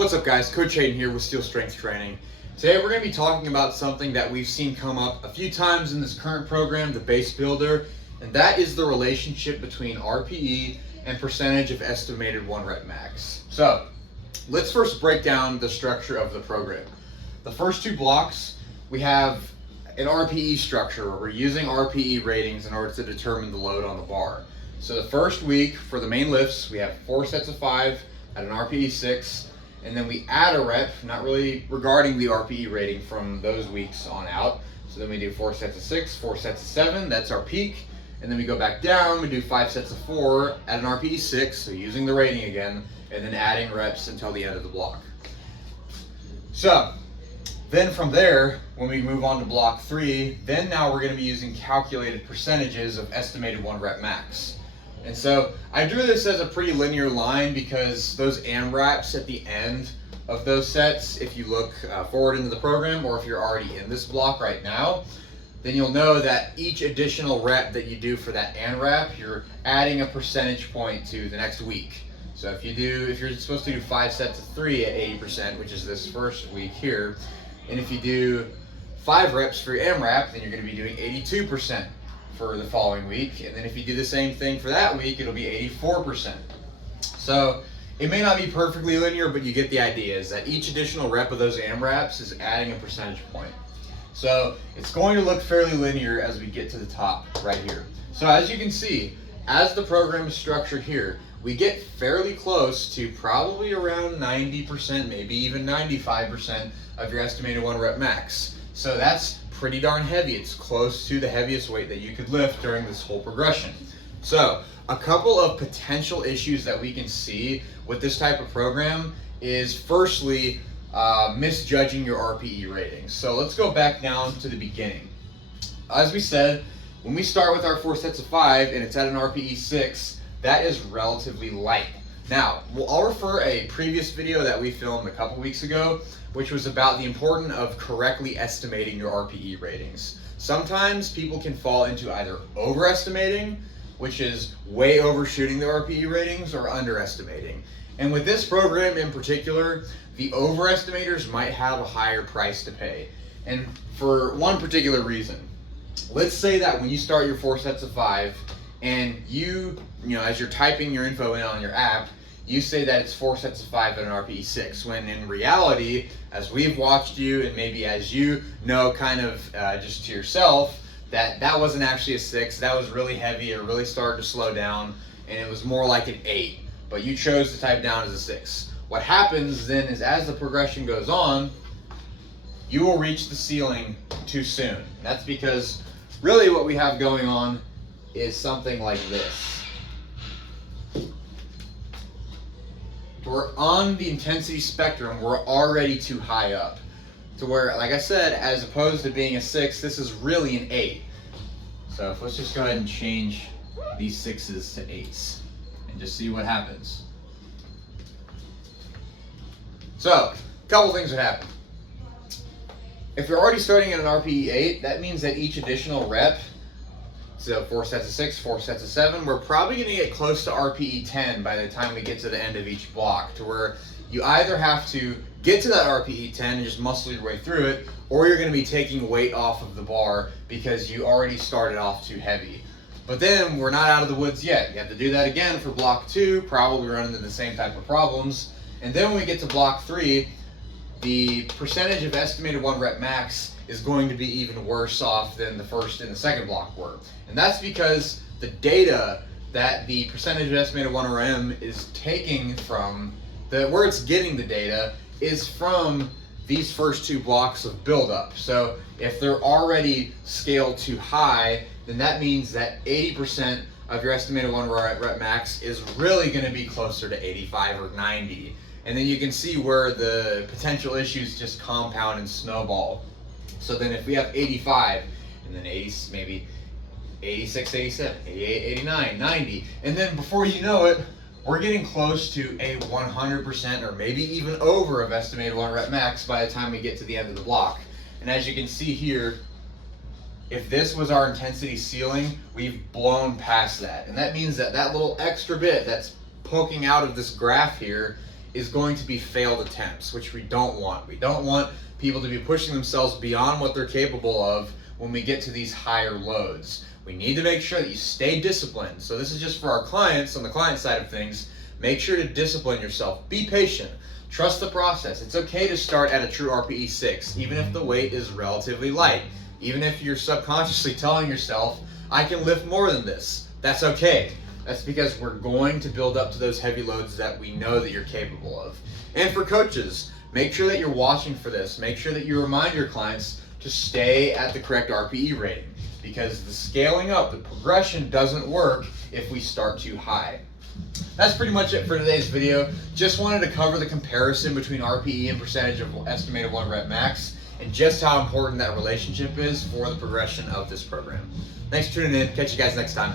What's up guys, Coach Hayden here with Steel Strength Training. Today we're going to be talking about something that we've seen come up a few times in this current program, the Base Builder, and that is the relationship between RPE and percentage of estimated 1 rep max. So let's first break down the structure of the program. The first two blocks, we have an RPE structure where we're using RPE ratings in order to determine the load on the bar. So the first week for the main lifts, we have 4 sets of 5 at an RPE 6. And then we add a rep, not really regarding the RPE rating from those weeks on out. So then we do 4 sets of 6, 4 sets of 7, that's our peak. And then we go back down, we do 5 sets of 4 at an RPE 6, so using the rating again, and then adding reps until the end of the block. So then from there, when we move on to block 3, then now we're going to be using calculated percentages of estimated 1 rep max. And so I drew this as a pretty linear line because those AMRAPs at the end of those sets, if you look forward into the program or if you're already in this block right now, then you'll know that each additional rep that you do for that AMRAP, you're adding a percentage point to the next week. So if you're supposed to do 5 sets of 3 at 80%, which is this first week here, and if you do 5 reps for your AMRAP, then you're going to be doing 82%. For the following week, and then if you do the same thing for that week, it'll be 84%. So it may not be perfectly linear, but you get the idea, is that each additional rep of those AMRAPs is adding a percentage point. So it's going to look fairly linear as we get to the top right here. So as you can see, as the program is structured here, we get fairly close to probably around 90%, maybe even 95% of your estimated 1 rep max. So that's pretty darn heavy. It's close to the heaviest weight that you could lift during this whole progression. So a couple of potential issues that we can see with this type of program is firstly misjudging your RPE ratings. So let's go back down to the beginning. As we said, when we start with our 4 sets of 5 and it's at an RPE 6, that is relatively light. Now, I'll refer a previous video that we filmed a couple weeks ago, which was about the importance of correctly estimating your RPE ratings. Sometimes people can fall into either overestimating, which is way overshooting the RPE ratings, or underestimating. And with this program in particular, the overestimators might have a higher price to pay. And for one particular reason. Let's say that when you start your 4 sets of 5, and you know, as you're typing your info in on your app, you say that it's 4 sets of 5 at an RPE 6, when in reality, as we've watched you, and maybe as you know kind of just to yourself, that wasn't actually a 6, that was really heavy, it really started to slow down, and it was more like an 8, but you chose to type down as a 6. What happens then is as the progression goes on, you will reach the ceiling too soon. And that's because really what we have going on is something like this. We're on the intensity spectrum, we're already too high up. To where, like I said, as opposed to being a 6, this is really an 8. So let's just go ahead and change these 6s to 8s and just see what happens. So, a couple things would happen. If you're already starting at an RPE 8, that means that each additional rep, so 4 sets of 6, 4 sets of 7, we're probably going to get close to RPE 10 by the time we get to the end of each block, to where you either have to get to that RPE 10 and just muscle your way through it, or you're going to be taking weight off of the bar because you already started off too heavy. But then we're not out of the woods yet. You have to do that again for block 2, probably running into the same type of problems. And then when we get to block 3, the percentage of estimated 1 rep max is going to be even worse off than the first and the second block were. And that's because the data that the percentage of estimated 1RM is taking from, where it's getting the data is from these first 2 blocks of buildup. So if they're already scaled too high, then that means that 80% of your estimated 1 rep max is really going to be closer to 85 or 90. And then you can see where the potential issues just compound and snowball. So then if we have 85, and then 80, maybe 86, 87, 88, 89, 90, and then before you know it, we're getting close to a 100% or maybe even over of estimated 1 rep max by the time we get to the end of the block. And as you can see here, if this was our intensity ceiling, we've blown past that. And that means that that little extra bit that's poking out of this graph here is going to be failed attempts, which we don't want. We don't want people to be pushing themselves beyond what they're capable of when we get to these higher loads. We need to make sure that you stay disciplined. So this is just for our clients, on the client side of things. Make sure to discipline yourself. Be patient. Trust the process. It's okay to start at a true RPE 6, even if the weight is relatively light. Even if you're subconsciously telling yourself, I can lift more than this. That's okay. That's because we're going to build up to those heavy loads that we know that you're capable of. And for coaches, make sure that you're watching for this. Make sure that you remind your clients to stay at the correct RPE rating, because the scaling up, the progression doesn't work if we start too high. That's pretty much it for today's video. Just wanted to cover the comparison between RPE and percentage of estimated 1 rep max, and just how important that relationship is for the progression of this program. Thanks for tuning in. Catch you guys next time.